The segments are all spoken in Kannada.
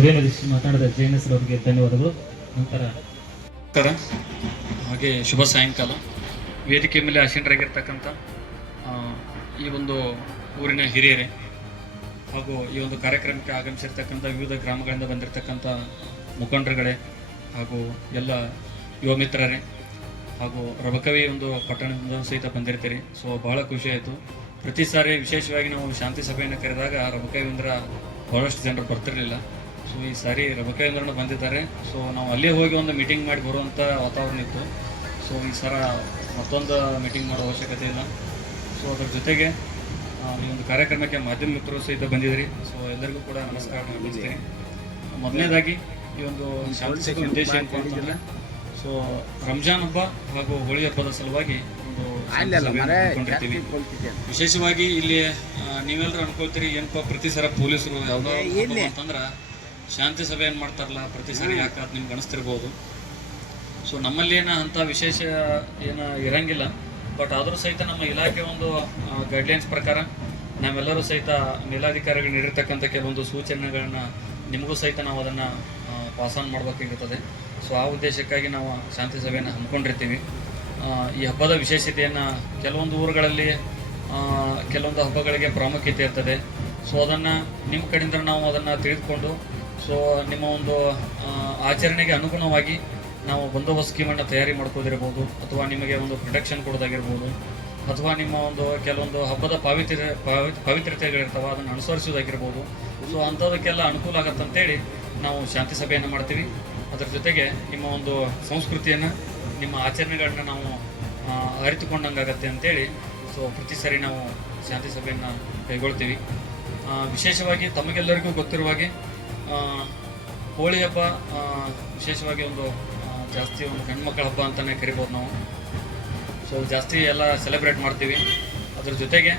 ಸಭೆಯಲ್ಲಿ ಮಾತನಾಡಿದ JNS ಅವರಿಗೆ ಧನ್ಯವಾದಗಳು. ನಂತರ ಹಾಗೆ ಶುಭ ಸಾಯಂಕಾಲ. ವೇದಿಕೆ ಮೇಲೆ ಆಸೀನರಾಗಿರ್ತಕ್ಕಂಥ ಈ ಒಂದು ಊರಿನ ಹಿರಿಯರೇ ಹಾಗೂ ಈ ಒಂದು ಕಾರ್ಯಕ್ರಮಕ್ಕೆ ಆಗಮಿಸಿರ್ತಕ್ಕಂಥ ವಿವಿಧ ಗ್ರಾಮಗಳಿಂದ ಬಂದಿರತಕ್ಕಂಥ ಮುಖಂಡರುಗಳೇ ಹಾಗೂ ಎಲ್ಲ ಯುವ ಮಿತ್ರರೇ ಹಾಗೂ ರಬಕವಿ ಒಂದು ಪಟ್ಟಣದಿಂದ ಸಹಿತ ಬಂದಿರ್ತೀರಿ. ಸೊ ಭಾಳ ಖುಷಿ ಆಯಿತು. ಪ್ರತಿ ಸಾರಿ ವಿಶೇಷವಾಗಿ ನಾವು ಶಾಂತಿ ಸಭೆಯನ್ನು ಕರೆದಾಗ ರಬಕವಿಂದ್ರ ಭಾಳಷ್ಟು ಜನರು ಬರ್ತಿರಲಿಲ್ಲ. ಸೊ ಈ ಸಾರಿ ರಬಕವಿಂದ್ರನ ಬಂದಿದ್ದಾರೆ. ಸೊ ನಾವು ಅಲ್ಲೇ ಹೋಗಿ ಒಂದು ಮೀಟಿಂಗ್ ಮಾಡಿ ಬರುವಂಥ ವಾತಾವರಣ ಇತ್ತು. ಸೊ ಈ ಸಲ ಮತ್ತೊಂದು ಮೀಟಿಂಗ್ ಮಾಡೋ ಅವಶ್ಯಕತೆ ಇಲ್ಲ. ಸೊ ಅದ್ರ ಜೊತೆಗೆ ಈ ಒಂದು ಕಾರ್ಯಕ್ರಮಕ್ಕೆ ಮಾಧ್ಯಮ ಮಿತ್ರರು ಸಹಿತ ಬಂದಿದ್ದೀರಿ. ಸೊ ಎಲ್ಲರಿಗೂ ಕೂಡ ನಮಸ್ಕಾರ ತಿಳಿಸ್ತೀನಿ. ಮೊದಲನೇದಾಗಿ ಈ ಒಂದು ಶಾಂತಿ ಸಭೆ ಉದ್ದೇಶ ಏನು ಅಂತಂದರೆ, ಸೊ ರಂಜಾನ್ ಹಬ್ಬ ಹಾಗೂ ಹೋಳಿ ಹಬ್ಬದ ಸಲುವಾಗಿ ಒಂದು ಅನ್ಕೊಂಡಿರ್ತೀವಿ. ವಿಶೇಷವಾಗಿ ಇಲ್ಲಿ ನೀವೆಲ್ಲರೂ ಅನ್ಕೊಳ್ತೀರಿ ಏನಪ್ಪ ಪ್ರತಿ ಸಲ ಪೊಲೀಸರು ಯಾವುದೋ ಅಂತಂದ್ರೆ ಶಾಂತಿ ಸಭೆ ಏನು ಮಾಡ್ತಾರಲ್ಲ ಪ್ರತಿ ಸಾರಿ ಯಾಕೆ ಅದು ನಿಮ್ಗೆ ಅನಿಸ್ತಿರ್ಬೋದು. ಸೊ ನಮ್ಮಲ್ಲಿ ಅಂಥ ವಿಶೇಷ ಏನು ಇರಂಗಿಲ್ಲ. ಬಟ್ ಆದರೂ ಸಹಿತ ನಮ್ಮ ಇಲಾಖೆ ಒಂದು ಗೈಡ್ಲೈನ್ಸ್ ಪ್ರಕಾರ ನಾವೆಲ್ಲರೂ ಸಹಿತ ಮೇಲಾಧಿಕಾರಿಗಳು ನೀಡಿರ್ತಕ್ಕಂಥ ಕೆಲವೊಂದು ಸೂಚನೆಗಳನ್ನ ನಿಮಗೂ ಸಹಿತ ನಾವು ಅದನ್ನು ಪಾಸ್ ಆನ್ ಮಾಡಬೇಕಾಗಿರ್ತದೆ. ಸೊ ಆ ಉದ್ದೇಶಕ್ಕಾಗಿ ನಾವು ಶಾಂತಿ ಸಭೆಯನ್ನು ಹಮ್ಮಿಕೊಂಡಿರ್ತೀವಿ. ಈ ಹಬ್ಬದ ವಿಶೇಷತೆಯನ್ನು ಕೆಲವೊಂದು ಊರುಗಳಲ್ಲಿ ಕೆಲವೊಂದು ಹಬ್ಬಗಳಿಗೆ ಪ್ರಾಮುಖ್ಯತೆ ಇರ್ತದೆ. ಸೊ ಅದನ್ನು ನಿಮ್ಮ ಕಡೆಯಿಂದ ನಾವು ಅದನ್ನು ತಿಳಿದುಕೊಂಡು ಸೊ ನಿಮ್ಮ ಒಂದು ಆಚರಣೆಗೆ ಅನುಗುಣವಾಗಿ ನಾವು ಬಂದೋಬಸ್ತ್ ಸ್ಕೀಮನ್ನು ತಯಾರಿ ಮಾಡ್ಕೋದಿರ್ಬೋದು, ಅಥವಾ ನಿಮಗೆ ಒಂದು ಪ್ರೊಟೆಕ್ಷನ್ ಕೊಡೋದಾಗಿರ್ಬೋದು, ಅಥವಾ ನಿಮ್ಮ ಒಂದು ಕೆಲವೊಂದು ಹಬ್ಬದ ಪವಿತ್ರತೆಗಳಿರ್ತಾವೆ ಅದನ್ನು ಅನುಸರಿಸೋದಾಗಿರ್ಬೋದು. ಸೊ ಅಂಥದಕ್ಕೆಲ್ಲ ಅನುಕೂಲ ಆಗತ್ತಂತೇಳಿ ನಾವು ಶಾಂತಿ ಸಭೆಯನ್ನು ಮಾಡ್ತೀವಿ. ಅದರ ಜೊತೆಗೆ ನಿಮ್ಮ ಒಂದು ಸಂಸ್ಕೃತಿಯನ್ನು ನಿಮ್ಮ ಆಚರಣೆಗಳನ್ನ ನಾವು ಅರಿತುಕೊಂಡಂಗಾಗತ್ತೆ ಅಂತೇಳಿ ಸೊ ಪ್ರತಿ ಸಾರಿ ನಾವು ಶಾಂತಿ ಸಭೆಯನ್ನು ಕೈಗೊಳ್ತೀವಿ. ವಿಶೇಷವಾಗಿ ತಮಗೆಲ್ಲರಿಗೂ ಗೊತ್ತಿರುವ ಹಾಗೆ ಹೋಳಿ ಹಬ್ಬ ವಿಶೇಷವಾಗಿ ಒಂದು ಜಾಸ್ತಿ ಒಂದು ಹೆಣ್ಮಕ್ಳ ಹಬ್ಬ ಅಂತಲೇ ಕರಿಬೋದು ನಾವು. ಸೊ ಜಾಸ್ತಿ ಎಲ್ಲ ಸೆಲೆಬ್ರೇಟ್ ಮಾಡ್ತೀವಿ. ಅದರ ಜೊತೆಗೆ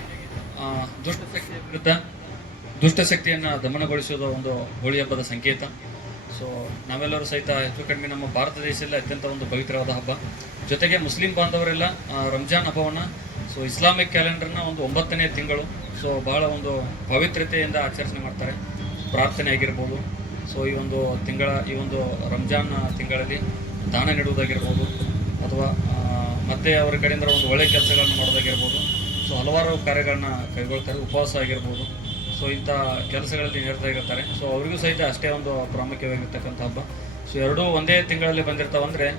ದುಷ್ಟಶಕ್ತಿಯ ವಿರುದ್ಧ ದುಷ್ಟಶಕ್ತಿಯನ್ನು ದಮನಗೊಳಿಸೋದು ಒಂದು ಹೋಳಿ ಹಬ್ಬದ ಸಂಕೇತ. ಸೊ ನಾವೆಲ್ಲರೂ ಸಹಿತ ಹೆಚ್ಚು ಕಡಿಮೆ ನಮ್ಮ ಭಾರತ ದೇಶದಲ್ಲಿ ಅತ್ಯಂತ ಒಂದು ಪವಿತ್ರವಾದ ಹಬ್ಬ. ಜೊತೆಗೆ ಮುಸ್ಲಿಂ ಬಾಂಧವರೆಲ್ಲ ರಂಜಾನ್ ಹಬ್ಬವನ್ನು ಸೊ ಇಸ್ಲಾಮಿಕ್ ಕ್ಯಾಲೆಂಡರ್ನ ಒಂದು 9ನೇ ತಿಂಗಳು ಸೊ ಬಹಳ ಒಂದು ಪವಿತ್ರತೆಯಿಂದ ಆಚರಣೆ ಮಾಡ್ತಾರೆ. ಪ್ರಾರ್ಥನೆ ಆಗಿರ್ಬೋದು, ಸೊ ಈ ಒಂದು ರಂಜಾನ್ ತಿಂಗಳಲ್ಲಿ ದಾನ ನೀಡುವುದಾಗಿರ್ಬೋದು, ಅಥವಾ ಮತ್ತೆ ಅವರ ಕಡೆಯಿಂದ ಒಂದು ಒಳ್ಳೆಯ ಕೆಲಸಗಳನ್ನು ಮಾಡೋದಾಗಿರ್ಬೋದು. ಸೊ ಹಲವಾರು ಕಾರ್ಯಗಳನ್ನ ಕೈಗೊಳ್ತಾರೆ. ಉಪವಾಸ ಆಗಿರ್ಬೋದು. ಸೊ ಇಂಥ ಕೆಲಸಗಳಲ್ಲಿ ನಿರತರಾಗಿರ್ತಾರೆ. ಸೊ ಅವರಿಗೂ ಸಹಿತ ಅಷ್ಟೇ ಒಂದು ಪ್ರಾಮುಖ್ಯವಾಗಿರ್ತಕ್ಕಂಥ ಹಬ್ಬ. ಸೊ ಎರಡೂ ಒಂದೇ ತಿಂಗಳಲ್ಲಿ ಬಂದಿರ್ತಾವಂದರೆ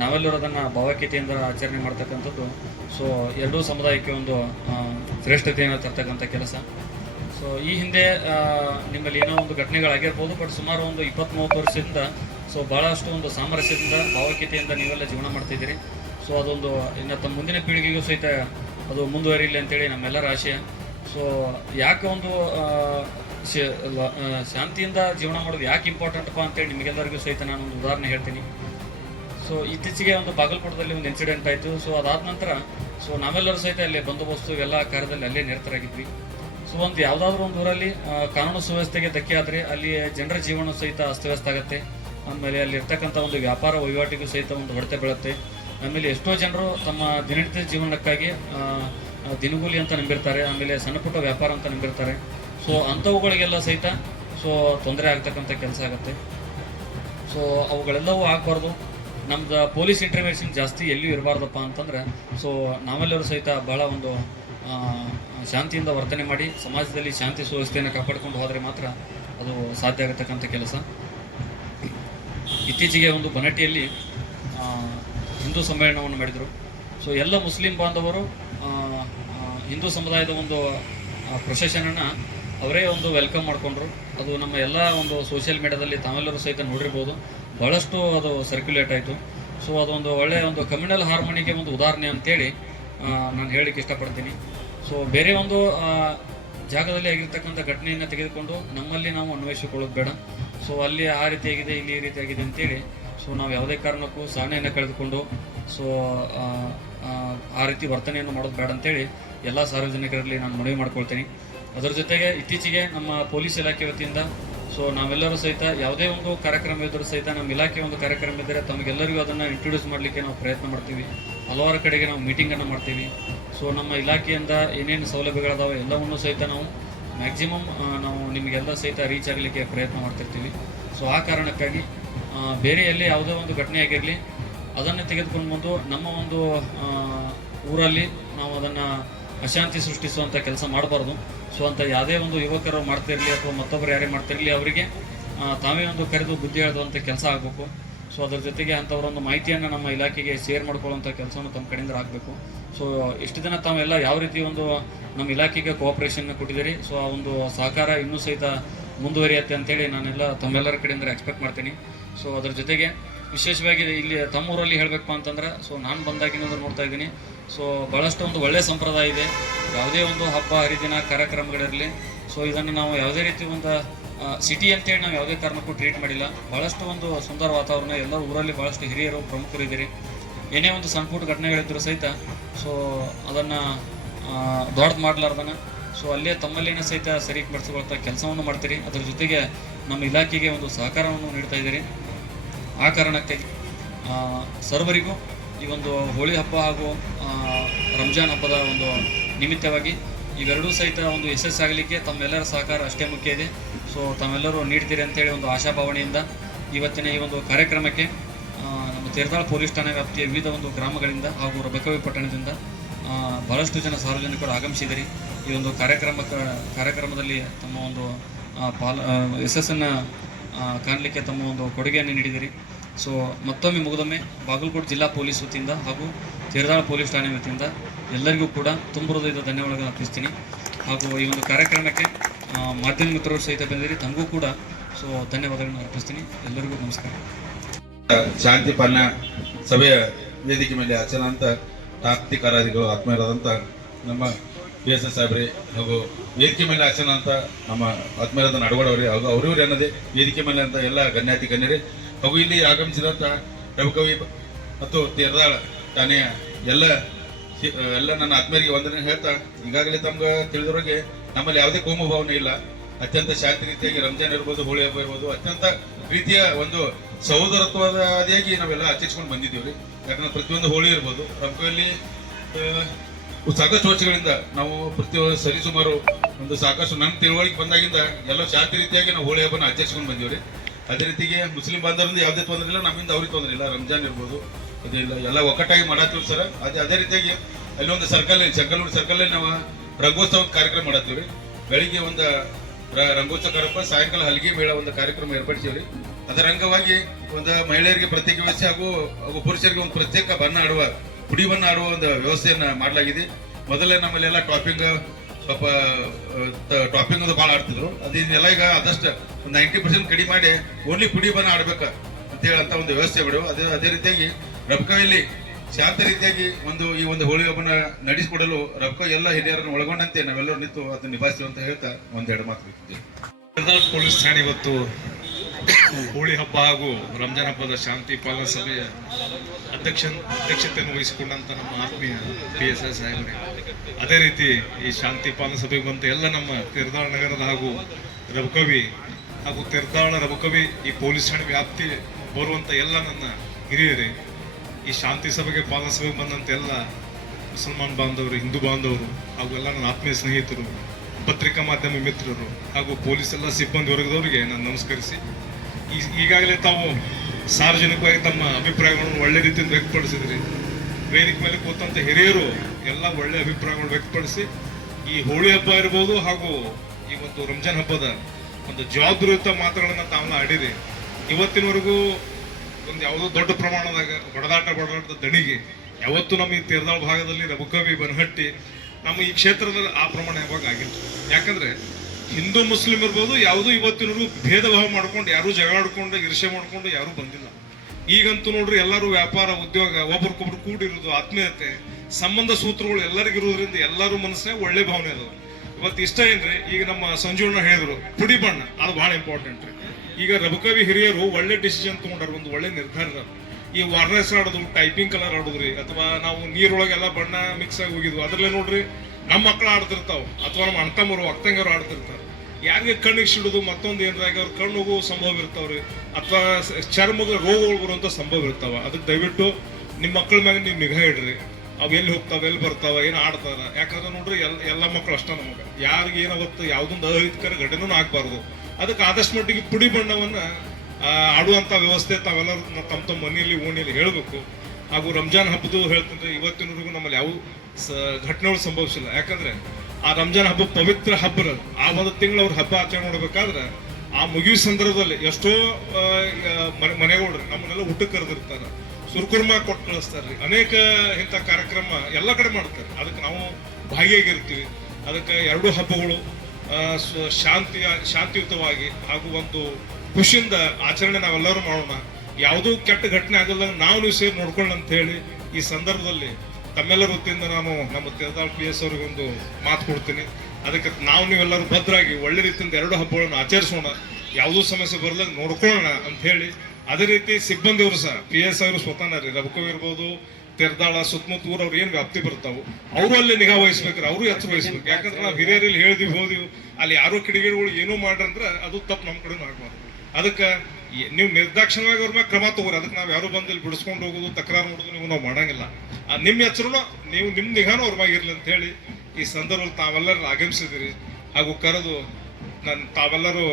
ನಾವೆಲ್ಲರೂ ಅದನ್ನು ಭಾವೈಕ್ಯತೆಯಿಂದ ಆಚರಣೆ ಮಾಡ್ತಕ್ಕಂಥದ್ದು ಸೊ ಎರಡೂ ಸಮುದಾಯಕ್ಕೆ ಒಂದು ಶ್ರೇಷ್ಠತೆಯನ್ನು ತರ್ತಕ್ಕಂಥ ಕೆಲಸ. ಸೊ ಈ ಹಿಂದೆ ನಿಮ್ಮಲ್ಲಿ ಏನೋ ಒಂದು ಘಟನೆಗಳಾಗಿರ್ಬೋದು, ಬಟ್ ಸುಮಾರು ಒಂದು 20-30 ವರ್ಷದಿಂದ ಸೊ ಭಾಳಷ್ಟು ಒಂದು ಸಾಮರಸ್ಯದಿಂದ ಭಾವೈಕ್ಯತೆಯಿಂದ ನೀವೆಲ್ಲ ಜೀವನ ಮಾಡ್ತಿದ್ದೀರಿ. ಸೊ ಅದೊಂದು ಇನ್ನು ತಮ್ಮ ಮುಂದಿನ ಪೀಳಿಗೆಗೂ ಸಹಿತ ಅದು ಮುಂದುವರಿಯಲಿ ಅಂತೇಳಿ ನಮ್ಮೆಲ್ಲರ ಆಶಯ. ಸೊ ಯಾಕೆ ಒಂದು ಶಾಂತಿಯಿಂದ ಜೀವನ ಮಾಡೋದು ಯಾಕೆ ಇಂಪಾರ್ಟೆಂಟಪ್ಪ ಅಂತೇಳಿ ನಿಮಗೆಲ್ಲರಿಗೂ ಸಹಿತ ನಾನು ಒಂದು ಉದಾಹರಣೆ ಹೇಳ್ತೀನಿ. ಸೊ ಇತ್ತೀಚೆಗೆ ಒಂದು ಬಾಗಲಕೋಟದಲ್ಲಿ ಒಂದು ಇನ್ಸಿಡೆಂಟ್ ಆಯಿತು. ಸೊ ಅದಾದ ನಂತರ ಸೊ ನಾವೆಲ್ಲರೂ ಸಹಿತ ಅಲ್ಲಿ ಬಂದೋಬಸ್ತು ಎಲ್ಲ ಕಾರ್ಯದಲ್ಲಿ ಅಲ್ಲೇ ನಿರತರಾಗಿದ್ವಿ. ಸೊ ಒಂದು ಯಾವುದಾದ್ರೂ ಒಂದು ಊರಲ್ಲಿ ಕಾನೂನು ಸುವ್ಯವಸ್ಥೆಗೆ ಧಕ್ಕೆ ಆದರೆ ಅಲ್ಲಿ ಜನರ ಜೀವನ ಸಹಿತ ಅಸ್ತವ್ಯಸ್ತ ಆಗುತ್ತೆ. ಆಮೇಲೆ ಅಲ್ಲಿ ಇರ್ತಕ್ಕಂಥ ಒಂದು ವ್ಯಾಪಾರ ವಹಿವಾಟಿಗೂ ಸಹಿತ ಒಂದು ಹೊಡೆತ ಬೀಳುತ್ತೆ. ಆಮೇಲೆ ಎಷ್ಟೋ ಜನರು ತಮ್ಮ ದಿನನಿತ್ಯ ಜೀವನಕ್ಕಾಗಿ ದಿನಗೂಲಿ ಅಂತ ನಂಬಿರ್ತಾರೆ, ಆಮೇಲೆ ಸಣ್ಣ ಪುಟ್ಟ ವ್ಯಾಪಾರ ಅಂತ ನಂಬಿರ್ತಾರೆ. ಸೊ ಅಂಥವುಗಳಿಗೆಲ್ಲ ಸಹಿತ ಸೊ ತೊಂದರೆ ಆಗ್ತಕ್ಕಂಥ ಕೆಲಸ ಆಗುತ್ತೆ. ಸೊ ಅವುಗಳೆಲ್ಲವೂ ಆಗಬಾರ್ದು. ನಮ್ದು ಪೊಲೀಸ್ ಇಂಟರ್ವೆನ್ಷನ್ ಜಾಸ್ತಿ ಎಲ್ಲಿಯೂ ಇರಬಾರ್ದಪ್ಪ ಅಂತಂದರೆ ಸೊ ನಾವೆಲ್ಲರೂ ಸಹಿತ ಭಾಳ ಒಂದು ಶಾಂತಿಯಿಂದ ವರ್ತನೆ ಮಾಡಿ ಸಮಾಜದಲ್ಲಿ ಶಾಂತಿ ಸುವ್ಯವಸ್ಥೆಯನ್ನು ಕಾಪಾಡಿಕೊಂಡು ಹೋದರೆ ಮಾತ್ರ ಅದು ಸಾಧ್ಯ ಆಗತಕ್ಕಂಥ ಕೆಲಸ. ಇತ್ತೀಚೆಗೆ ಒಂದು ಬನಟ್ಟಿಯಲ್ಲಿ ಹಿಂದೂ ಸಮ್ಮೇಳನವನ್ನು ಮಾಡಿದರು. ಸೊ ಎಲ್ಲ ಮುಸ್ಲಿಂ ಬಾಂಧವರು ಹಿಂದೂ ಸಮುದಾಯದ ಒಂದು ಪ್ರೊಸೆಷನನ್ನು ಅವರೇ ಒಂದು ವೆಲ್ಕಮ್ ಮಾಡಿಕೊಂಡ್ರು. ಅದು ನಮ್ಮ ಎಲ್ಲ ಒಂದು ಸೋಷಿಯಲ್ ಮೀಡಿಯಾದಲ್ಲಿ ತಾವೆಲ್ಲರೂ ಸಹಿತ ನೋಡಿರ್ಬೋದು. ಭಾಳಷ್ಟು ಅದು ಸರ್ಕ್ಯುಲೇಟ್ ಆಯಿತು. ಸೊ ಅದೊಂದು ಒಳ್ಳೆಯ ಒಂದು ಕಮ್ಯುನಲ್ ಹಾರ್ಮೋನಿಗೆ ಒಂದು ಉದಾಹರಣೆ ಅಂತೇಳಿ ನಾನು ಹೇಳಲಿಕ್ಕೆ ಇಷ್ಟಪಡ್ತೀನಿ. ಸೊ ಬೇರೆ ಒಂದು ಜಾಗದಲ್ಲಿ ಆಗಿರ್ತಕ್ಕಂಥ ಘಟನೆಯನ್ನು ತೆಗೆದುಕೊಂಡು ನಮ್ಮಲ್ಲಿ ನಾವು ಅನ್ವಯಿಸಿಕೊಳ್ಳೋದು ಬೇಡ. ಸೊ ಅಲ್ಲಿ ಆ ರೀತಿಯಾಗಿದೆ, ಇಲ್ಲಿ ಈ ರೀತಿಯಾಗಿದೆ ಅಂತೇಳಿ ಸೊ ನಾವು ಯಾವುದೇ ಕಾರಣಕ್ಕೂ ಸಹನೆಯನ್ನು ಕಳೆದುಕೊಂಡು ಸೊ ಆ ರೀತಿ ವರ್ತನೆಯನ್ನು ಮಾಡೋದು ಬೇಡ ಅಂತೇಳಿ ಎಲ್ಲ ಸಾರ್ವಜನಿಕರಲ್ಲಿ ನಾನು ಮನವಿ ಮಾಡ್ಕೊಳ್ತೀನಿ. ಅದರ ಜೊತೆಗೆ ಇತ್ತೀಚೆಗೆ ನಮ್ಮ ಪೊಲೀಸ್ ಇಲಾಖೆ ವತಿಯಿಂದ ಸೊ ನಾವೆಲ್ಲರೂ ಸಹಿತ ಯಾವುದೇ ಒಂದು ಕಾರ್ಯಕ್ರಮ ಇದ್ದರೂ ಸಹಿತ ನಮ್ಮ ಇಲಾಖೆ ಒಂದು ಕಾರ್ಯಕ್ರಮ ಇದ್ದರೆ ತಮಗೆಲ್ಲರಿಗೂ ಅದನ್ನು ಇಂಟ್ರೊಡ್ಯೂಸ್ ಮಾಡಲಿಕ್ಕೆ ನಾವು ಪ್ರಯತ್ನ ಮಾಡ್ತೀವಿ. ಹಲವಾರು ಕಡೆಗೆ ನಾವು ಮೀಟಿಂಗನ್ನು ಮಾಡ್ತೀವಿ. ಸೊ ನಮ್ಮ ಇಲಾಖೆಯಿಂದ ಏನೇನು ಸೌಲಭ್ಯಗಳಿದಾವೆ ಎಲ್ಲವನ್ನೂ ಸಹಿತ ನಾವು ಮ್ಯಾಕ್ಸಿಮಮ್ ನಾವು ನಿಮಗೆಲ್ಲ ಸಹಿತ ರೀಚ್ ಆಗಲಿಕ್ಕೆ ಪ್ರಯತ್ನ ಮಾಡ್ತಿರ್ತೀವಿ. ಸೊ ಆ ಕಾರಣಕ್ಕಾಗಿ ಬೇರೆ ಎಲ್ಲೇ ಯಾವುದೇ ಒಂದು ಘಟನೆ ಆಗಿರಲಿ ಅದನ್ನು ತೆಗೆದುಕೊಂಡು ಬಂದು ನಮ್ಮ ಒಂದು ಊರಲ್ಲಿ ನಾವು ಅದನ್ನು ಅಶಾಂತಿ ಸೃಷ್ಟಿಸುವಂಥ ಕೆಲಸ ಮಾಡಬಾರ್ದು. ಸೊ ಅಂತ ಯಾವುದೇ ಒಂದು ಯುವಕರು ಮಾಡ್ತಿರಲಿ ಅಥವಾ ಮತ್ತೊಬ್ಬರು ಯಾರೇ ಮಾಡ್ತಿರಲಿ ಅವರಿಗೆ ತಾವೇ ಒಂದು ಕರೆದು ಬುದ್ಧಿ ಹೇಳುವಂಥ ಕೆಲಸ ಆಗಬೇಕು. ಸೊ ಅದರ ಜೊತೆಗೆ ಅಂಥವರೊಂದು ಮಾಹಿತಿಯನ್ನು ನಮ್ಮ ಇಲಾಖೆಗೆ ಶೇರ್ ಮಾಡ್ಕೊಳ್ಳೋಂಥ ಕೆಲಸವನ್ನು ತಮ್ಮ ಕಡೆಯಿಂದ ಆಗಬೇಕು. ಸೊ ಇಷ್ಟು ದಿನ ತಾವೆಲ್ಲ ಯಾವ ರೀತಿ ಒಂದು ನಮ್ಮ ಇಲಾಖೆಗೆ ಕೋಆಪ್ರೇಷನ್ ಕೊಟ್ಟಿದ್ದೀರಿ, ಸೊ ಆ ಒಂದು ಸಹಕಾರ ಇನ್ನೂ ಸಹಿತ ಮುಂದುವರಿಯುತ್ತೆ ಅಂತೇಳಿ ನಾನೆಲ್ಲ ತಮ್ಮೆಲ್ಲರ ಕಡೆಯಿಂದ ಎಕ್ಸ್ಪೆಕ್ಟ್ ಮಾಡ್ತೀನಿ. ಸೊ ಅದರ ಜೊತೆಗೆ ವಿಶೇಷವಾಗಿ ಇಲ್ಲಿ ತಮ್ಮೂರಲ್ಲಿ ಹೇಳಬೇಕು ಅಂತಂದ್ರೆ, ಸೊ ನಾನು ಬಂದಾಗಿನಂದ್ರೆ ನೋಡ್ತಾ ಇದ್ದೀನಿ, ಸೊ ಭಾಳಷ್ಟು ಒಂದು ಒಳ್ಳೆಯ ಸಂಪ್ರದಾಯ ಇದೆ. ಯಾವುದೇ ಒಂದು ಹಬ್ಬ ಹರಿದಿನ ಕಾರ್ಯಕ್ರಮಗಳಿರಲಿ, ಸೊ ಇದನ್ನು ನಾವು ಯಾವುದೇ ರೀತಿ ಒಂದು ಸಿಟಿ ಅಂತೇಳಿ ನಾವು ಯಾವುದೇ ಕಾರಣಕ್ಕೂ ಟ್ರೀಟ್ ಮಾಡಿಲ್ಲ. ಭಾಳಷ್ಟು ಒಂದು ಸುಂದರ ವಾತಾವರಣ, ಎಲ್ಲ ಊರಲ್ಲಿ ಭಾಳಷ್ಟು ಹಿರಿಯರು ಪ್ರಮುಖರು ಇದ್ದೀರಿ. ಏನೇ ಒಂದು ಸಣ್ಣ ಪುಟ್ಟ ಘಟನೆಗಳಿದ್ದರೂ ಸಹಿತ ಸೊ ಅದನ್ನು ದೊಡ್ಡದು ಮಾಡಲಾರ್ದನ ಸೊ ಅಲ್ಲೇ ತಮ್ಮಲ್ಲಿನೇ ಸಹಿತ ಸರಿಪಡಿಸಿಕೊಳ್ತಾ ಕೆಲಸವನ್ನು ಮಾಡ್ತೀರಿ. ಅದರ ಜೊತೆಗೆ ನಮ್ಮ ಇಲಾಖೆಗೆ ಒಂದು ಸಹಕಾರವನ್ನು ನೀಡ್ತಾ ಇದ್ದೀರಿ. ಆ ಕಾರಣಕ್ಕಾಗಿ ಸರ್ವರಿಗೂ ಈ ಒಂದು ಹೋಳಿ ಹಬ್ಬ ಹಾಗೂ ರಂಜಾನ್ ಹಬ್ಬದ ಒಂದು ನಿಮಿತ್ತವಾಗಿ ಇವೆರಡೂ ಸಹಿತ ಒಂದು ಯಶಸ್ಸಾಗಲಿಕ್ಕೆ ತಮ್ಮೆಲ್ಲರ ಸಹಕಾರ ಅಷ್ಟೇ ಮುಖ್ಯ ಇದೆ. ಸೊ ತಾವೆಲ್ಲರೂ ನೀಡ್ತೀರಿ ಅಂತೇಳಿ ಒಂದು ಆಶಾಭಾವನೆಯಿಂದ ಇವತ್ತಿನ ಈ ಒಂದು ಕಾರ್ಯಕ್ರಮಕ್ಕೆ ನಮ್ಮ ತೇರದಾಳ ಪೊಲೀಸ್ ಠಾಣೆ ವ್ಯಾಪ್ತಿಯ ವಿವಿಧ ಒಂದು ಗ್ರಾಮಗಳಿಂದ ಹಾಗೂ ರಬಕವಿ ಪಟ್ಟಣದಿಂದ ಬಹಳಷ್ಟು ಜನ ಸಾರ್ವಜನಿಕರು ಆಗಮಿಸಿದಿರಿ. ಈ ಒಂದು ಕಾರ್ಯಕ್ರಮದಲ್ಲಿ ತಮ್ಮ ಒಂದು ಯಶಸ್ಸನ್ನು ಕಾಣಲಿಕ್ಕೆ ತಮ್ಮ ಒಂದು ಕೊಡುಗೆಯನ್ನು ನೀಡಿದಿರಿ. ಸೊ ಮತ್ತೊಮ್ಮೆ ಮುಗಿದೊಮ್ಮೆ ಬಾಗಲಕೋಟೆ ಜಿಲ್ಲಾ ಪೊಲೀಸ್ ವತಿಯಿಂದ ಹಾಗೂ ತೇರದಾಳ ಪೊಲೀಸ್ ಠಾಣೆ ವತಿಯಿಂದ ಎಲ್ಲರಿಗೂ ಕೂಡ ತುಂಬ ಹೃದಯದ ಧನ್ಯವಾದಗಳನ್ನು ಅರ್ಪಿಸ್ತೀನಿ. ಹಾಗೂ ಈ ಒಂದು ಕಾರ್ಯಕ್ರಮಕ್ಕೆ ಮಾಧ್ಯಮ ಮಿತ್ರರು ಸಹಿತ ಬಂದಿರಿ, ತಮಗೂ ಕೂಡ ಸೊ ಧನ್ಯವಾದಗಳನ್ನು ಅರ್ಪಿಸ್ತೀನಿ. ಎಲ್ಲರಿಗೂ ನಮಸ್ಕಾರ. ಶಾಂತಿ ಪಾಲನಾ ಸಭೆಯ ವೇದಿಕೆ ಮೇಲೆ ಅಂತ ಕ್ರಾಂತಿಕಾರಿಗಳು ಆತ್ಮೀಯರಾದಂಥ ನಮ್ಮ PSI ಸಾಹೇಬ್ರಿ ಹಾಗೂ ವೇದಿಕೆ ಮೇಲೆ ಅಂತ ನಮ್ಮ ಆತ್ಮೀಯರಾದ ನಡಗಡವರೇ ಹಾಗೂ ಅವರಿವ್ರು ಅನ್ನೋದೇ ವೇದಿಕೆ ಮೇಲೆ ಅಂತ ಎಲ್ಲ ಗಣ್ಯಾತಿ ಗಣ್ಯರೇ ಹಾಗೂ ಇಲ್ಲಿ ಆಗಮಿಸಿದಂಥ ರವಿಕವಿ ಮತ್ತು ತೇರದಾಳ ಠಾಣೆಯ ಎಲ್ಲ ನನ್ನ ಆತ್ಮೀಯರಿಗೆ ವಂದನೆ ಹೇಳ್ತಾ, ಈಗಾಗಲೇ ತಮ್ಗೆ ತಿಳಿದವರಿಗೆ ನಮ್ಮಲ್ಲಿ ಯಾವುದೇ ಕೋಮು ಭಾವನೆ ಇಲ್ಲ. ಅತ್ಯಂತ ಶಾಂತಿ ರೀತಿಯಾಗಿ ರಂಜಾನ್ ಇರ್ಬೋದು, ಹೋಳಿ ಹಬ್ಬ ಇರ್ಬೋದು, ಅತ್ಯಂತ ರೀತಿಯ ಒಂದು ಸಹೋದರತ್ವದಾದಿಯಾಗಿ ನಾವೆಲ್ಲ ಆಚರಿಸ್ಕೊಂಡು ಬಂದಿದ್ದೀವಿ. ಯಾಕಂದ್ರೆ ಪ್ರತಿಯೊಂದು ಹೋಳಿ ಇರ್ಬೋದು, ರಬಕವಿಯಲ್ಲಿ ಸಾಕಷ್ಟು ವರ್ಷಗಳಿಂದ ನಾವು ಸರಿಸುಮಾರು ಒಂದು ಸಾಕಷ್ಟು ನನ್ನ ತಿಳುವಳಿಕೆ ಬಂದಾಗಿಂದ ಎಲ್ಲ ಶಾಂತಿ ರೀತಿಯಾಗಿ ನಾವು ಹೋಳಿ ಹಬ್ಬನ ಆಚರಿಸ್ಕೊಂಡು ಬಂದೀವ್ರಿ. ಅದೇ ರೀತಿಗೆ ಮುಸ್ಲಿಂ ಬಾಂಧವರಿಂದ ಯಾವುದೇ ತೊಂದರೆ ಇಲ್ಲ, ನಮ್ಮಿಂದ ಅವ್ರಿಗೆ ತೊಂದರೆ ಇಲ್ಲ. ರಂಜಾನ್ ಇರ್ಬೋದು ಅದಿಲ್ಲ, ಎಲ್ಲ ಒಕ್ಕಟ್ಟಾಗಿ ಮಾಡತ್ತೀವಿ ಸರ್. ಅದೇ ರೀತಿಯಾಗಿ ಅಲ್ಲಿ ಒಂದು ಸರ್ಕಲ್ ನಾವು ರಂಗೋತ್ಸವ ಕಾರ್ಯಕ್ರಮ ಮಾಡತ್ತೀವ್ರಿ. ಬೆಳಿಗ್ಗೆ ಒಂದು ರಂಗೋತ್ಸವ ಕಾರ್ಯಕ್ರಮ, ಸಾಯಂಕಾಲ ಹಲಗಿ ಮೇಳ ಒಂದು ಕಾರ್ಯಕ್ರಮ ಏರ್ಪಡಿಸಿವ್ರಿ. ಅದರ ಅಂಗವಾಗಿ ಒಂದು ಮಹಿಳೆಯರಿಗೆ ಪ್ರತ್ಯೇಕ ವ್ಯವಸ್ಥೆ ಹಾಗೂ ಪುರುಷರಿಗೆ ಒಂದು ಪ್ರತ್ಯೇಕ ಪುಡಿ ಬಣ್ಣ ಆಡುವ ಒಂದು ವ್ಯವಸ್ಥೆಯನ್ನ ಮಾಡಲಾಗಿದೆ. ಮೊದಲೇ ನಮ್ಮಲ್ಲೆಲ್ಲ ಟಾಪಿಂಗ್ ಒಂದು ಭಾಳ ಆಡ್ತಿದ್ರು. ಅದನ್ನೆಲ್ಲ ಈಗ ಆದಷ್ಟು ಒಂದು 90% ಕಡಿಮೆ ಮಾಡಿ ಓನ್ಲಿ ಪುಡಿ ಬಣ್ಣ ಆಡ್ಬೇಕ ಅಂತ ಹೇಳಂತ ಒಂದು ವ್ಯವಸ್ಥೆ ಬಿಡುವ. ಅದೇ ರೀತಿಯಾಗಿ ರಬಕವಿಯಲ್ಲಿ ಶಾಂತ ರೀತಿಯಾಗಿ ಈ ಒಂದು ಹೋಳಿ ಹಬ್ಬನ ನಡೆಸಿಕೊಡಲು ರಬಕವಿ ಎಲ್ಲ ಹಿರಿಯರನ್ನು ಒಳಗೊಂಡಂತೆ ನಾವೆಲ್ಲರೂ ನಿಂತು ಅದನ್ನು ನಿಭಾಯಿಸ್ತೀವಿ ಅಂತ ಹೇಳ್ತಾ ಒಂದೆರಡು ಮಾತು ತೇರದಾಳ ಪೊಲೀಸ್ ಠಾಣೆ ಇವತ್ತು ಹೋಳಿ ಹಬ್ಬ ಹಾಗೂ ರಂಜಾನ್ ಹಬ್ಬದ ಶಾಂತಿ ಪಾಲನಾ ಸಭೆಯ ಅಧ್ಯಕ್ಷತೆಯನ್ನು ವಹಿಸಿಕೊಂಡಂತ ನಮ್ಮ ಆತ್ಮೀಯ PSI ಸಾಹೇಬರೇ, ಅದೇ ರೀತಿ ಈ ಶಾಂತಿ ಪಾಲನಾ ಸಭೆಗೆ ಬಂತ ಎಲ್ಲ ನಮ್ಮ ತೇರದಾಳ ನಗರದ ಹಾಗೂ ರಬಕವಿ ಹಾಗೂ ತೇರದಾಳ ರಬಕವಿ ಈ ಪೊಲೀಸ್ ಠಾಣೆ ವ್ಯಾಪ್ತಿ ಬರುವಂತ ಎಲ್ಲ ನನ್ನ ಹಿರಿಯರೇ, ಈ ಶಾಂತಿ ಸಭೆಗೆ ಪಾಲನಾ ಸಭೆಗೆ ಬಂದಂತ ಎಲ್ಲ ಮುಸಲ್ಮಾನ್ ಬಾಂಧವರು, ಹಿಂದೂ ಬಾಂಧವರು ಹಾಗೂ ಎಲ್ಲ ನನ್ನ ಆತ್ಮೀಯ ಸ್ನೇಹಿತರು, ಪತ್ರಿಕಾ ಮಾಧ್ಯಮ ಮಿತ್ರರು ಹಾಗೂ ಪೊಲೀಸ್ ಎಲ್ಲ ಸಿಬ್ಬಂದಿ ವರ್ಗದವರಿಗೆ ನಾನು ನಮಸ್ಕರಿಸಿ, ಈಗಾಗಲೇ ತಾವು ಸಾರ್ವಜನಿಕವಾಗಿ ತಮ್ಮ ಅಭಿಪ್ರಾಯಗಳನ್ನು ಒಳ್ಳೆ ರೀತಿಯಿಂದ ವ್ಯಕ್ತಪಡಿಸಿದ್ರಿ. ವೇದಿಕೆ ಮೇಲೆ ಕೂತಂತ ಹಿರಿಯರು ಎಲ್ಲ ಒಳ್ಳೆ ಅಭಿಪ್ರಾಯಗಳನ್ನು ವ್ಯಕ್ತಪಡಿಸಿ ಈ ಹೋಳಿ ಹಬ್ಬ ಇರ್ಬೋದು ಹಾಗೂ ಈ ಒಂದು ರಂಜಾನ್ ಹಬ್ಬದ ಒಂದು ಜವಾಬ್ದಾರಿಯುತ ಮಾತುಗಳನ್ನ ತಾವೆಲ್ಲ ಆಡಿರಿ. ಇವತ್ತಿನವರೆಗೂ ಒಂದು ಯಾವುದೋ ದೊಡ್ಡ ಪ್ರಮಾಣದಾಗ ಹೊಡೆದಾಟದ ದಣಿಗೆ ಯಾವತ್ತೂ ನಮ್ಮ ಈ ತೇರದಾಳ ಭಾಗದಲ್ಲಿ ರಬಕವಿ ಬನಹಟ್ಟಿ ನಮ್ಮ ಈ ಕ್ಷೇತ್ರದಲ್ಲಿ ಆ ಪ್ರಮಾಣ ಯಾವಾಗ ಆಗಿತ್ತು. ಯಾಕಂದ್ರೆ ಹಿಂದೂ ಮುಸ್ಲಿಂ ಇರ್ಬೋದು, ಯಾವುದೂ ಇವತ್ತಿನವರೆಗೂ ಭೇದ ಭಾವ ಮಾಡ್ಕೊಂಡು ಯಾರು ಜಗಳಾಡ್ಕೊಂಡು ಈರ್ಷೆ ಮಾಡ್ಕೊಂಡು ಯಾರು ಬಂದಿಲ್ಲ. ಈಗಂತೂ ನೋಡ್ರಿ ಎಲ್ಲರೂ ವ್ಯಾಪಾರ ಉದ್ಯೋಗ ಒಬ್ರಿಗೊಬ್ರು ಕೂಡಿರೋದು, ಆತ್ಮೀಯತೆ ಸಂಬಂಧ ಸೂತ್ರಗಳು ಎಲ್ಲರಿಗಿರೋದ್ರಿಂದ ಎಲ್ಲರೂ ಮನಸ್ಸಿನಾಗ ಒಳ್ಳೆ ಭಾವನೆ ಅದಾವ. ಇವತ್ತು ಇಷ್ಟ ಏನ್ರಿ, ಈಗ ನಮ್ಮ ಸಂಜೀವಣ್ಣ ಹೇಳಿದ್ರು ಪುಡಿ ಬಣ್ಣ, ಅದು ಬಹಳ ಇಂಪಾರ್ಟೆಂಟ್ ರೀ. ಈಗ ರಬಕವಿ ಹಿರಿಯರು ಒಳ್ಳೆ ಡಿಸಿಷನ್ ತಗೊಂಡಾರ, ಒಂದು ಒಳ್ಳೆ ನಿರ್ಧಾರ. ಈ ವಾರ್ನೆಸ್ ಆಡೋದು, ಟೈಪಿಂಗ್ ಕಲರ್ ಆಡೋದ್ರಿ, ಅಥವಾ ನಾವು ನೀರೊಳಗೆಲ್ಲ ಬಣ್ಣ ಮಿಕ್ಸ್ ಆಗಿ ಹೋಗಿದ್ವು, ಅದ್ರಲ್ಲೇ ನೋಡ್ರಿ ನಮ್ಮ ಮಕ್ಕಳು ಆಡ್ತಿರ್ತಾವ ಅಥವಾ ನಮ್ಮ ಅಣ್ತಮ್ಮರು ಅಕ್ಕಂಗರು ಆಡ್ತಿರ್ತಾರ. ಯಾರಿಗೆ ಕಣ್ಣಿಗೆ ಸಿಡುದು ಮತ್ತೊಂದು ಏನಾಗಿ ಅವ್ರ ಕಣ್ಣು ಹೋಗೋ ಸಂಭವ ಇರ್ತಾವ್ರಿ, ಅಥವಾ ಚರ್ಮದ ರೋಗಗಳು ಬರುವಂತ ಸಂಭವ ಇರ್ತಾವ. ಅದಕ್ಕೆ ದಯವಿಟ್ಟು ನಿಮ್ಮ ಮಕ್ಕಳ ಮ್ಯಾಗ ನೀವು ನಿಗಾ ಇಡ್ರಿ. ಅವು ಎಲ್ಲಿ ಹೋಗ್ತಾವ, ಎಲ್ಲಿ ಬರ್ತಾವ, ಏನು ಆಡ್ತಾರ. ಯಾಕಂದ್ರೆ ನೋಡ್ರಿ ಎಲ್ಲ ಮಕ್ಕಳು ಅಷ್ಟ ನಮಗೆ ಯಾರಿಗೆ ಏನಾವತ್ತು ಯಾವುದೊಂದು ಅಹಿತಕರ ಘಟನೆನೂ ಆಗ್ಬಾರ್ದು. ಅದಕ್ಕೆ ಆದಷ್ಟು ಮಟ್ಟಿಗೆ ಪುಡಿ ಬಣ್ಣವನ್ನ ಆಡುವಂಥ ವ್ಯವಸ್ಥೆ ತಾವೆಲ್ಲರೂ ತಮ್ಮ ಮನೆಯಲ್ಲಿ ಓಣಿಯಲ್ಲಿ ಹೇಳಬೇಕು. ಹಾಗೂ ರಂಜಾನ್ ಹಬ್ಬದ್ದು ಹೇಳ್ತಂದ್ರೆ ಇವತ್ತಿನವರೆಗೂ ನಮ್ಮಲ್ಲಿ ಯಾವ ಘಟನೆಗಳು ಸಂಭವಿಸಿಲ್ಲ. ಯಾಕಂದ್ರೆ ಆ ರಂಜಾನ್ ಹಬ್ಬ ಪವಿತ್ರ ಹಬ್ಬ, ಆ ಒಂದು ತಿಂಗಳು ಅವ್ರ ಹಬ್ಬ ಆಚರಣೆ ಮಾಡಬೇಕಾದ್ರೆ ಆ ಮುಗಿಯುವ ಸಂದರ್ಭದಲ್ಲಿ ಎಷ್ಟೋ ಮನೆಗಳು ನಮ್ಮನ್ನೆಲ್ಲ ಊಟಕ್ಕೆ ಕರೆದಿರ್ತಾರೆ, ಸುರ್ಕುರ್ಮ ಕೊಟ್ಟು ಕಳಿಸ್ತಾರೆ, ಅನೇಕ ಇಂಥ ಕಾರ್ಯಕ್ರಮ ಎಲ್ಲ ಕಡೆ ಮಾಡ್ತಾರೆ. ಅದಕ್ಕೆ ನಾವು ಭಾಗಿಯಾಗಿರ್ತೀವಿ. ಅದಕ್ಕೆ ಎರಡೂ ಹಬ್ಬಗಳು ಶಾಂತಿಯುತವಾಗಿ ಹಾಗೂ ಒಂದು ಖುಷಿಯಿಂದ ಆಚರಣೆ ನಾವೆಲ್ಲರೂ ಮಾಡೋಣ. ಯಾವುದೂ ಕೆಟ್ಟ ಘಟನೆ ಆಗಲ್ಲ, ನಾವು ಸೇರಿ ನೋಡ್ಕೊಳ್ಳೋಣ ಅಂತ ಹೇಳಿ ಈ ಸಂದರ್ಭದಲ್ಲಿ ತಮ್ಮೆಲ್ಲರ ವತಿಯಿಂದ ನಾನು ನಮ್ಮ ತಿರ್ದಾಳ್ PS ಅವ್ರಿಗೆ ಒಂದು ಮಾತು ಕೊಡ್ತೀನಿ. ಅದಕ್ಕೆ ನಾವು ನೀವೆಲ್ಲರೂ ಭದ್ರಾಗಿ ಒಳ್ಳೆ ರೀತಿಯಿಂದ ಎರಡು ಹಬ್ಬಗಳನ್ನು ಆಚರಿಸೋಣ, ಯಾವುದೂ ಸಮಸ್ಯೆ ಬರದಂಗೆ ನೋಡ್ಕೊಳ್ಳೋಣ ಅಂತ ಹೇಳಿ. ಅದೇ ರೀತಿ ಸಿಬ್ಬಂದಿಯವರು ಸಹ PS ಅವರು ಸ್ವತಃ ರೀ ರಬಕವಿ ಇರ್ಬೋದು, ತಿರ್ದಾಳ ಸುತ್ತಮುತ್ತ ಊರು ಅವ್ರು ಏನು ವ್ಯಾಪ್ತಿ ಬರ್ತಾವೆ ಅವರು ಅಲ್ಲಿ ನಿಗಾ ವಹಿಸ್ಬೇಕ್ರಿ, ಅವರು ಎಚ್ಚರ ವಹಿಸ್ಬೇಕು. ಯಾಕಂದ್ರೆ ನಾವು ಹಿರಿಯರಲ್ಲಿ ಹೇಳಿದ್ವಿ ಹೋದಿವಿ, ಅಲ್ಲಿ ಯಾರೋ ಕಿಡಿಗೇಡಿಗಳು ಏನೂ ಮಾಡ್ರಂದ್ರೆ ಅದು ತಪ್ಪು ನಮ್ಮ ಕಡೆನೂ ಆಗ್ಬಾರ್ದು. ಅದಕ್ಕೆ ನೀವು ನಿರ್ದಾಕ್ಷಿಣ್ಯವಾಗಿ ಅವ್ರ ಮೇಲೆ ಕ್ರಮ ತಗೋರಿ. ಅದಕ್ಕೆ ನಾವು ಯಾರು ಬಂದು ಇಲ್ಲಿ ಬಿಡಿಸ್ಕೊಂಡು ಹೋಗೋದು ತಕರಾರು ಮಾಡೋದು ನೀವು ನಾವು ಮಾಡಂಗಿಲ್ಲ. ನಿಮ್ಮ ಎಚ್ಚರನು ನೀವು ನಿಮ್ಮ ನಿಗಾನು ಅವ್ರ ಮ್ಯಾಗ ಇರಲಿ ಅಂತ ಹೇಳಿ ಈ ಸಂದರ್ಭದಲ್ಲಿ ತಾವೆಲ್ಲರೂ ಆಗಮಿಸಿದಿರಿ. ಹಾಗೂ ಕರೆದು ತಾವೆಲ್ಲರೂ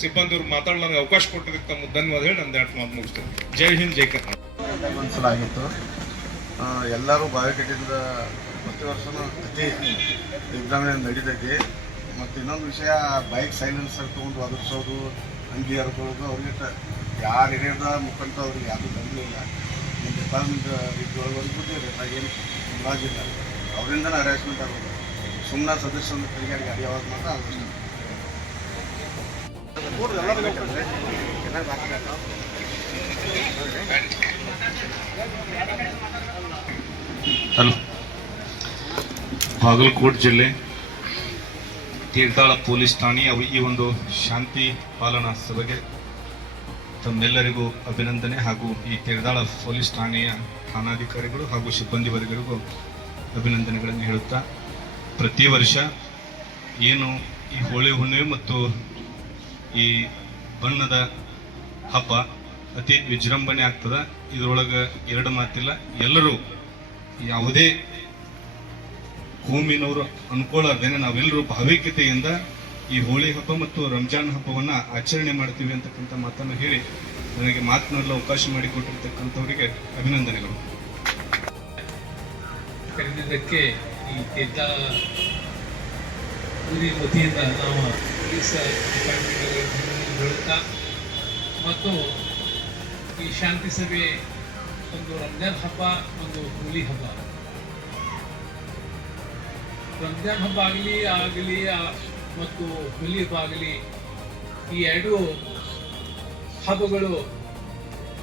ಸಿಬ್ಬಂದಿಯವ್ರು ಮಾತಾಡಲು ನನಗೆ ಅವಕಾಶ ಕೊಟ್ಟಿದ್ದಕ್ಕೆ ತಮ್ಮ ಧನ್ಯವಾದ ಹೇಳಿ ನನ್ನ ಎರಡು ಮಾತು ಮುಗಿಸ್ತೇನೆ. ಜೈ ಹಿಂದ್, ಜೈ ಕರ್ನಾಟಕ. ಮನಸ್ಸಲಾಗಿತ್ತು. ಎಲ್ಲರೂ ಬಾವಿಕಟ್ಟಿಂದ ಪ್ರತಿ ವರ್ಷನೂ ಅತಿ ವಿಜೃಂಭಣೆ ನಡೀತೈತಿ. ಮತ್ತು ಇನ್ನೊಂದು ವಿಷಯ, ಬೈಕ್ ಸೈಲೆನ್ಸರ್ ತೊಗೊಂಡು ಒದಗಿಸೋದು, ಅಂಗಿ ಹರ್ಕೊಳ್ಳೋದು, ಅವ್ರಿಗೆ ಯಾರು ಹಿರಿಯದ ಮುಖಂಡ ಅವ್ರಿಗೆ ಯಾರೂ ತಂದಿಲ್ಲ. ನಿಮ್ಮ ಡಿಪಾರ್ಟ್ಮೆಂಟ್ ರೀತಿಯೊಳಗೆ ಏನು ಮುಲಾಜಿಲ್ಲ, ಅವರಿಂದನೇ ಹರಾಸ್ಮೆಂಟ್ ಆಗೋದು. ಸುಮ್ಮನೆ ಸದಸ್ಯರನ್ನು ತಿರುಗಾಡಿ ಗಾಡಿ ಯಾವಾಗ ಮಾತ್ರ ಆಗೋದು. ಹಲೋ, ಬಾಗಲಕೋಟೆ ಜಿಲ್ಲೆ ತೀರ್ಥಾಳ ಪೊಲೀಸ್ ಠಾಣೆ ಈ ಒಂದು ಶಾಂತಿ ಪಾಲನಾ ಸಭೆಗೆ ತಮ್ಮೆಲ್ಲರಿಗೂ ಅಭಿನಂದನೆ. ಹಾಗೂ ಈ ತೀರ್ಥಾಳ ಪೊಲೀಸ್ ಠಾಣೆಯ ಠಾಣಾಧಿಕಾರಿಗಳು ಹಾಗೂ ಸಿಬ್ಬಂದಿ ವರ್ಗರಿಗೂ ಅಭಿನಂದನೆಗಳನ್ನು ಹೇಳುತ್ತಾ, ಪ್ರತಿ ವರ್ಷ ಏನು ಈ ಹೋಳಿ ಹುಣ್ಣಿಮೆ ಮತ್ತು ಈ ಬಣ್ಣದ ಹಬ್ಬ ಅತಿ ವಿಜೃಂಭಣೆ ಆಗ್ತದೆ. ಇದರೊಳಗೆ ಎರಡು ಮಾತಿಲ್ಲ, ಎಲ್ಲರೂ ಯಾವುದೇ ಕೋಮಿನವರು ಅನ್ಕೊಳ್ಳಾರ್ದೇನೆ ನಾವೆಲ್ಲರೂ ಭಾವೈಕ್ಯತೆಯಿಂದ ಈ ಹೋಳಿ ಹಬ್ಬ ಮತ್ತು ರಂಜಾನ್ ಹಬ್ಬವನ್ನ ಆಚರಣೆ ಮಾಡ್ತೀವಿ ಅಂತಕ್ಕಂಥ ಮಾತನ್ನು ಹೇಳಿ ನನಗೆ ಮಾತನಾಡಲು ಅವಕಾಶ ಮಾಡಿಕೊಟ್ಟಿರ್ತಕ್ಕಂಥವರಿಗೆ ಅಭಿನಂದನೆಗಳು. ಕರೆದಿದ್ದಕ್ಕೆ ಈ ಊರಿ ವತಿಯಿಂದ ನಾವು ಪೊಲೀಸ್ ಡಿಪಾರ್ಟ್ಮೆಂಟ್ ಹೇಳುತ್ತಾ, ಮತ್ತು ಈ ಶಾಂತಿ ಸಭೆ ಒಂದು ರಂಜಾನ್ ಹಬ್ಬ, ಒಂದು ಹೋಳಿ ಹಬ್ಬ. ರಂಜಾನ್ ಹಬ್ಬ ಆಗಲಿ ಮತ್ತು ಹೋಲಿ ಹಬ್ಬ ಆಗಲಿ, ಈ ಎರಡು ಹಬ್ಬಗಳು,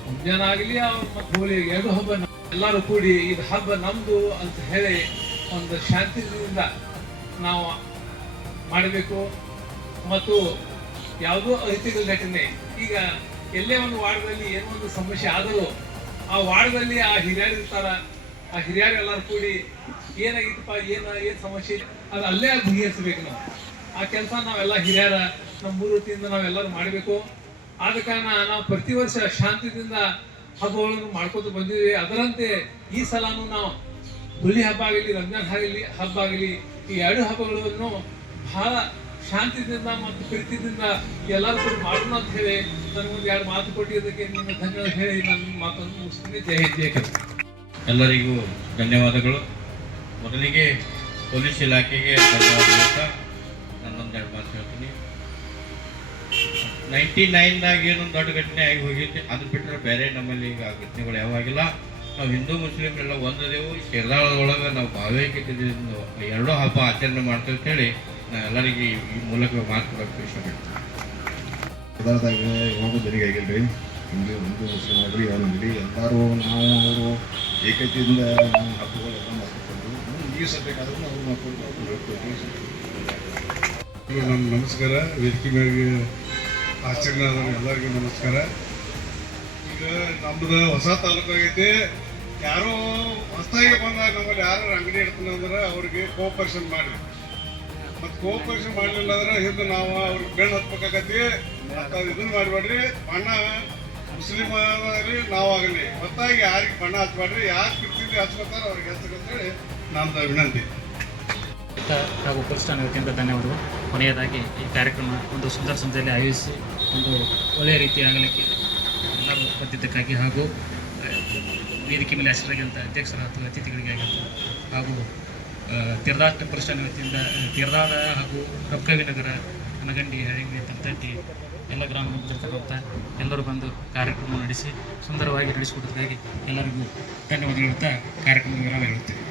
ರಂಜಾನ್ ಆಗಲಿ ಮತ್ತು ಹೋಲಿ ಎರಡು ಹಬ್ಬ ಎಲ್ಲರೂ ಕೂಡಿ ಇದು ಹಬ್ಬ ನಮ್ದು ಅಂತ ಹೇಳಿ ಒಂದು ಶಾಂತಿಯಿಂದ ನಾವು ಮಾಡಬೇಕು. ಮತ್ತು ಯಾವುದೋ ಅಹಿತಗಳ ಘಟನೆ, ಈಗ ಎಲ್ಲೇ ಒಂದು ವಾರ್ಡ್ದಲ್ಲಿ ಏನೋ ಒಂದು ಸಮಸ್ಯೆ ಆದರೂ ಆ ವಾರ್ಡ್ದಲ್ಲಿ ಆ ಹಿರಿಯರು ಇರ್ತಾರ, ಆ ಹಿರಿಯರು ಎಲ್ಲರೂ ಕೂಡಿ ಏನಾಗಿತ್ತಪ್ಪ, ಏನು ಸಮಸ್ಯೆ ಅದು ಅಲ್ಲೇ ಬಗೆಹರಿಸಬೇಕು. ನಾವು ಆ ಕೆಲಸ ನಾವೆಲ್ಲ ಹಿರಿಯರ ನಮ್ಮ ಮೂರು ವತಿಯಿಂದ ನಾವೆಲ್ಲರೂ ಮಾಡಬೇಕು. ಆದ ಕಾರಣ ನಾವು ಪ್ರತಿ ವರ್ಷ ಶಾಂತಿಯಿಂದ ಹಬ್ಬಗಳನ್ನು ಮಾಡ್ಕೊತ ಬಂದಿದ್ದೀವಿ. ಅದರಂತೆ ಈ ಸಲನೂ ನಾವು ಹೋಳಿ ಹಬ್ಬ ಆಗಲಿ, ರಂಜಾನ್ ಹಬ್ಬ ಆಗಲಿ, ಈ ಎರಡು ಹಬ್ಬಗಳನ್ನು ಬಹಳ ಶಾಂತಿಯಿಂದ ಮತ್ತು ಪ್ರೀತಿಯಿಂದ ಎಲ್ಲರೂ ಕೂಡ ಮಾಡೋಣ ಅಂತ ಹೇಳಿ ನನಗೊಂದು ಎರಡು ಮಾತು ಕೊಟ್ಟಿದ್ದಕ್ಕೆ ನಿಮ್ಮ ಧನ್ಯವಾದ ಹೇಳಿ ನನ್ನ ಮಾತನ್ನು ಮುಗಿಸ್ತೀನಿ. ಜೈ ಹಿಂದ್, ಜೈ ಕರ್ನಾಟಕ. ಎಲ್ಲರಿಗೂ ಧನ್ಯವಾದಗಳು. ಮೊದಲಿಗೆ ಪೊಲೀಸ್ ಇಲಾಖೆಗೆ ಧನ್ಯವಾದ ಹೇಳ್ತಾ ನಾನೊಂದೆರಡು ಮಾತು ಹೇಳ್ತೀನಿ. 99ದಾಗ ಏನೊಂದು ದೊಡ್ಡ ಘಟನೆ ಆಗಿ ಹೋಗಿದ್ದೆ, ಅದು ಬಿಟ್ಟರೆ ಬೇರೆ ನಮ್ಮಲ್ಲಿ ಈಗ ಘಟನೆಗಳು ಯಾವಾಗಿಲ್ಲ. ನಾವು ಹಿಂದೂ ಮುಸ್ಲಿಮ್ರೆಲ್ಲ ಒಂದದೇವು. ಶಿರ್ದಾಳದೊಳಗೆ ನಾವು ಭಾವೈಕ್ಯತೆಯಿಂದ ಎರಡೂ ಹಬ್ಬ ಆಚರಣೆ ಮಾಡ್ತೇವೆ ಅಂತೇಳಿ ನಾನು ಎಲ್ಲರಿಗೆ ಈ ಮೂಲಕ ಮಾತು ಕೊಡೋಕ್ಕೆ ಇಷ್ಟಪಡ್ತೀನಿ. ಶಿರ್ದಾಳದಾಗ ಯಾವಾಗೂ ಜನಿಗೆ ಆಗಿಲ್ರಿ, ಹಿಂದೂ ಮುಸ್ಲಿಮ್ ಆಗ್ರಿ ಯಾರಿಲ್ಲ, ಎಲ್ಲರೂ ನಾವು ಅವರು ಏಕತೆಯಿಂದ ನಾವು ಹಬ್ಬಗಳೆಲ್ಲ ಮಾಡ್ಕೊಂಡು ಮುಗಿಸಬೇಕಾದ್ರೂ ಅವ್ರು ಮಾಡ್ಕೊಂಡು ನಮಸ್ಕಾರ. ವೇದಿಕೆ ಮೇಲೆ ಆಚರಣೆ ಆದವ್ರು ಎಲ್ಲರಿಗೂ ನಮಸ್ಕಾರ. ಈಗ ನಮ್ದು ಹೊಸ ತಾಲೂಕು ಆಗೈತಿ. ಯಾರೋ ಹೊಸದಾಗಿ ಬಂದಾಗ ನಮ್ಮಲ್ಲಿ ಯಾರು ಅಂಗಡಿ ಇಡ್ತಾನೆ ಅಂದ್ರೆ ಅವ್ರಿಗೆ ಕೋಆಪರೇಷನ್ ಮಾಡಿ, ಮತ್ತು ಕೋಆಪರೇಷನ್ ಮಾಡಲಿಲ್ಲ ಅಂದ್ರೆ ಹಿಂದೆ ನಾವು ಅವ್ರಿಗೆ ಬೆಣ್ಣು ಹತ್ಬೇಕಾಗತ್ತಿ. ಮತ್ತು ಅದು ಇದನ್ನು ಮಾಡಬೇಡ್ರಿ, ಬಣ್ಣ ಮುಸ್ಲಿಮ್ ಆಗಲಿ ನಾವು ಆಗಲಿ ಹೊತ್ತಾಗಿ ಯಾರಿಗೆ ಬಣ್ಣ ಹಚ್ಬೇಡ್ರಿ, ಯಾರು ಕಿರ್ತಿದ್ರಿ ಹಚ್ಕೋತಾರೆ ಅವ್ರಿಗೆ ಹಚ್ಚಬೇಕಂತೇಳಿ ನಮ್ದು ವಿನಂತಿ. ಹಾಗೂ ಪೊಲೀಸ್ ಠಾಣೆ ವತಿಯಿಂದ ಧನ್ಯವಾದಗಳು. ಕೊನೆಯದಾಗಿ ಈ ಕಾರ್ಯಕ್ರಮ ಒಂದು ಸುಂದರ ಸಂತೆಯಲ್ಲಿ ಆಯೋಜಿಸಿ ಒಂದು ಒಳ್ಳೆಯ ರೀತಿ ಆಗಲಿಕ್ಕೆ ಎಲ್ಲರೂ ಬಂದಿದ್ದಕ್ಕಾಗಿ ಹಾಗೂ ವೇದಿಕೆ ಮೇಲೆ ಹೆಸರಾಗಿದ್ದ ಅಧ್ಯಕ್ಷರಾದ ಅತಿಥಿಗಳಿಗೆ ಆಗಿತ್ತು ಹಾಗೂ ತೀರ್ದಾಟ ಪ್ರಶ್ನೆ ವತಿಯಿಂದ ತೀರ್ದಾಡ ಹಾಗೂ ರೊಕ್ಕವಿನಗರ ಅನಗಂಡಿ ಹಳಿಗೆ ತಂತಟ್ಟಿ ಎಲ್ಲ ಗ್ರಾಮದಲ್ಲಿರ್ತಕ್ಕಂಥ ಎಲ್ಲರೂ ಬಂದು ಕಾರ್ಯಕ್ರಮ ನಡೆಸಿ ಸುಂದರವಾಗಿ ನಡೆಸಿಕೊಡೋದಕ್ಕಾಗಿ ಎಲ್ಲರಿಗೂ ಧನ್ಯವಾದಗಳು ಹೇಳ್ತಾ ಕಾರ್ಯಕ್ರಮದ ವಿರಾಮ ಹೇಳುತ್ತೇವೆ.